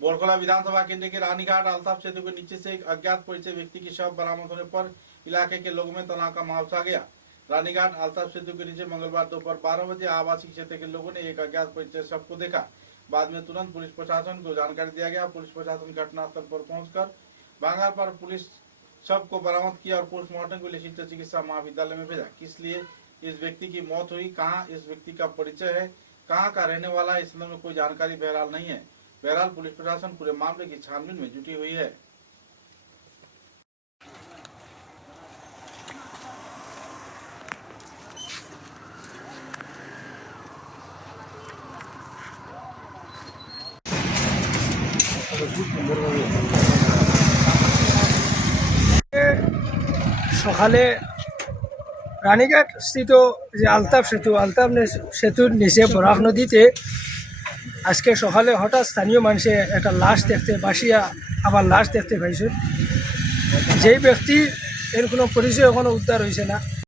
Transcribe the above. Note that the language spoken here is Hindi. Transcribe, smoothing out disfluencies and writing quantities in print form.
बोरखला विधानसभा केंद्र के रानीघाट अल्ताफ सेतु के नीचे से एक अज्ञात परिचय व्यक्ति की शव बरामद होने पर इलाके के लोगों में तनाव का माहौल छा गया। रानीघाट अल्ताफ सेतु के नीचे मंगलवार दोपहर 12 बजे आवासीय क्षेत्र के लोगों ने एक अज्ञात परिचय शव को देखा। बाद में तुरंत पुलिस प्रशासन को जानकारी दिया गया। पुलिस प्रशासन घटनास्थल पर पहुंचकर भांगार पर पुलिस शव को बरामद किया और पोस्टमार्टम के लिए शिक्षा चिकित्सा महाविद्यालय में भेजा। किस लिए इस व्यक्ति की मौत हुई, कहाँ इस व्यक्ति का परिचय है, कहाँ का रहने वाला है, इस संबंध में कोई जानकारी बहरहाल नहीं है। बहरहाल पुलिस प्रशासन पूरे मामले की छानबीन में जुटी हुई है। সকালে রানীঘাট স্থিত যে আলতাফ সেতুর নিচে বরাক নদীতে আজকে সকালে হঠাৎ স্থানীয় মানুষে একটা লাশ দেখতে বাসিয়া আবার লাশ দেখতে পাইছে। যেই ব্যক্তি এর কোনো পরিচয় এখনো উদ্ধার হয়েছে না।